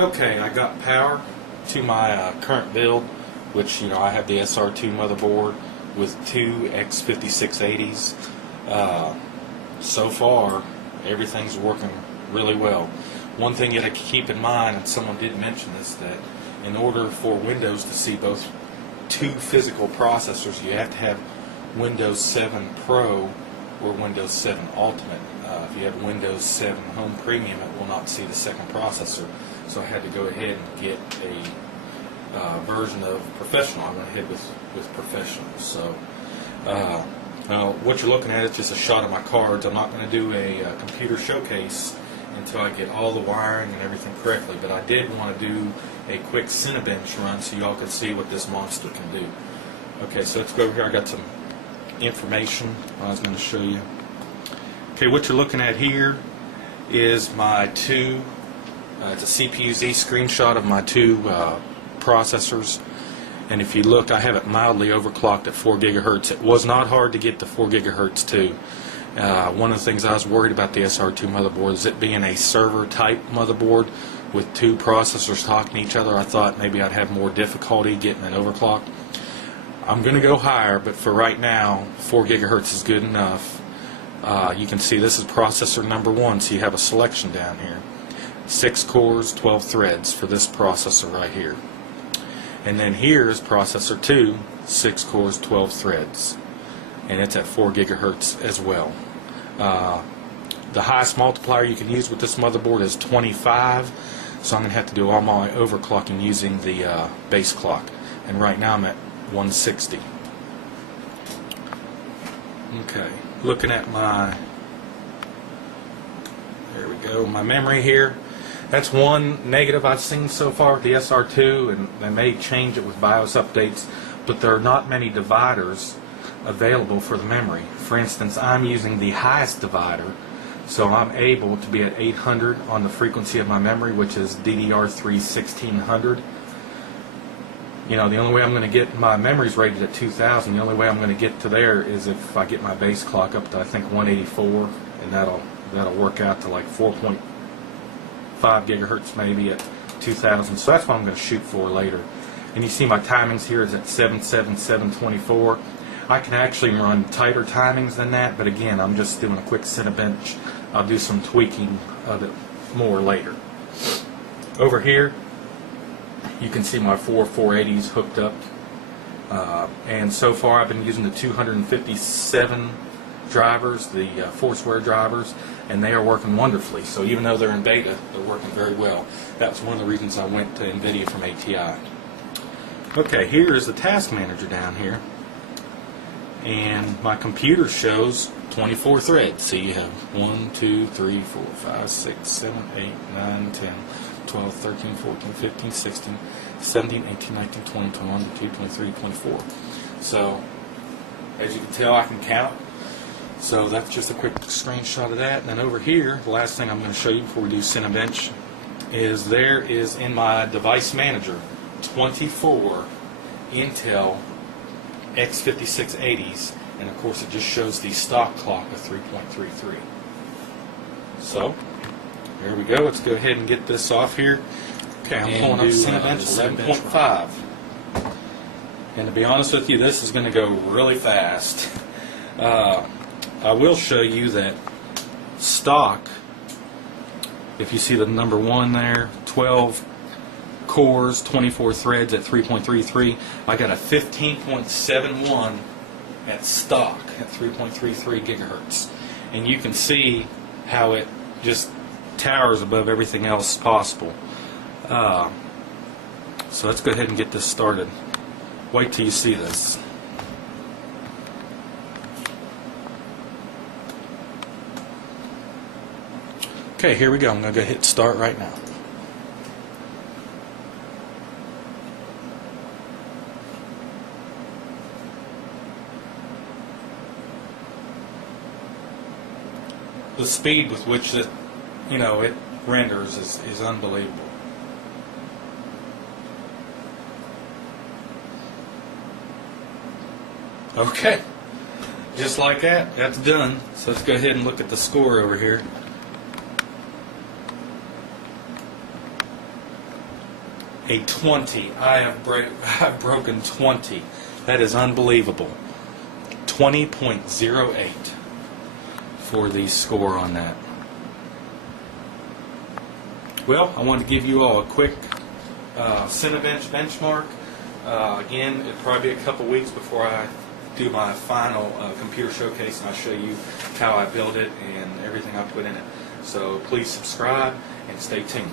Okay, I got power to my current build, which, you know, I have the SR2 motherboard with two X5680s. So far, everything's working really well. One thing you have to keep in mind, and someone did mention this, that in order for Windows to see both two physical processors, you have to have Windows 7 Pro or Windows 7 Ultimate. If you have Windows 7 Home Premium, it will not see the second processor. So I had to go ahead and get a version of Professional. I went ahead with Professional. So now what you're looking at is just a shot of my cards. I'm not going to do a computer showcase until I get all the wiring and everything correctly. But I did want to do a quick CineBench run so y'all could see what this monster can do. Okay, so let's go over here. I got some information I was going to show you. Okay, what you're looking at here is my two, it's a CPU-Z screenshot of my two processors. And if you look, I have it mildly overclocked at 4 gigahertz. It was not hard to get to 4 gigahertz too. One of the things I was worried about the SR2 motherboard is it being a server type motherboard with two processors talking to each other. I thought maybe I'd have more difficulty getting it overclocked. I'm going to go higher, but for right now, 4 gigahertz is good enough. You can see this is processor number 1, so you have a selection down here. 6 cores, 12 threads for this processor right here. And then here's processor 2, 6 cores, 12 threads. And it's at 4 gigahertz as well. The highest multiplier you can use with this motherboard is 25, so I'm going to have to do all my overclocking using the base clock. And right now I'm at 160. Okay, looking at my, there we go, my memory here. That's one negative I've seen so far with the SR2, and they may change it with BIOS updates, but there are not many dividers available for the memory. For instance, I'm using the highest divider, so I'm able to be at 800 on the frequency of my memory, which is DDR3 1600. You know, the only way I'm going to get my memories rated at 2000, the only way I'm going to get to there is if I get my base clock up to, I think, 184, and that'll work out to like 4.5 gigahertz maybe at 2000. So that's what I'm going to shoot for later. And you see my timings here is at 77724. I can actually run tighter timings than that, but again, I'm just doing a quick CineBench. I'll do some tweaking of it more later. Over here, you can see my 480s hooked up, and so far I've been using the 257 drivers, the ForceWare drivers, and they are working wonderfully. So even though they're in beta, they're working very well. That was one of the reasons I went to NVIDIA from ATI. Okay, here is the task manager down here, and my computer shows 24 threads. So you have 1, 2, 3, 4, 5, 6, 7, 8, 9, 10, 12, 13, 14, 15, 16, 17, 18, 19, 20, 21, 22, 23, 24. So, as you can tell, I can count. So that's just a quick screenshot of that. And then over here, the last thing I'm going to show you before we do CineBench is there is in my device manager 24 Intel X5680s, and of course it just shows the stock clock of 3.33. So, there we go. Let's go ahead and get this off here. Okay, I'm pulling up CineBench 11.5. And to be honest with you, this is going to go really fast. I will show you that stock, if you see the number 1 there, 12 cores, 24 threads at 3.33. I got a 15.71 at stock at 3.33 gigahertz. And you can see how it just towers above everything else possible. So let's go ahead and get this started. Wait till you see this. Okay, here we go. I'm going to go hit start right now. The speed with which it renders is unbelievable. Okay, just like that, that's done. So let's go ahead and look at the score over here. a 20. I've broken 20. That is unbelievable. 20.08 for the score on that. Well, I wanted to give you all a quick CineBench benchmark. Again, it'll probably be a couple weeks before I do my final computer showcase, and I'll show you how I build it and everything I put in it. So please subscribe and stay tuned.